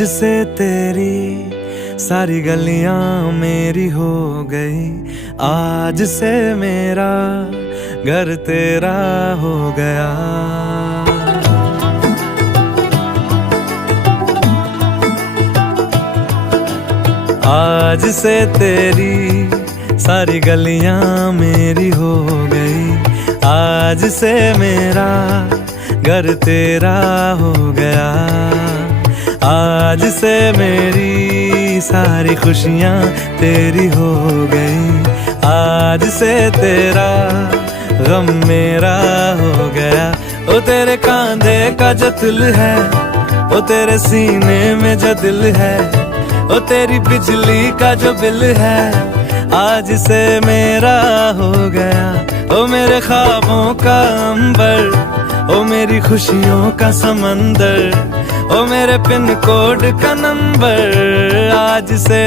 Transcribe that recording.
आज से तेरी सारी गलियां मेरी हो गई, आज से मेरा घर तेरा हो गया। आज से तेरी सारी गलियां मेरी हो गई, आज से मेरा घर तेरा हो गया। आज से मेरी सारी खुशियां तेरी हो गई, आज से तेरा गम मेरा हो गया। ओ तेरे कांधे का जो दिल है, ओ तेरे सीने में जो दिल है, ओ तेरी बिजली का जो बिल है, आज से मेरा हो गया। ओ मेरे ख्वाबों का अंबर, ओ मेरी खुशियों का समंदर, ओ मेरे पिन कोड का नंबर, आज से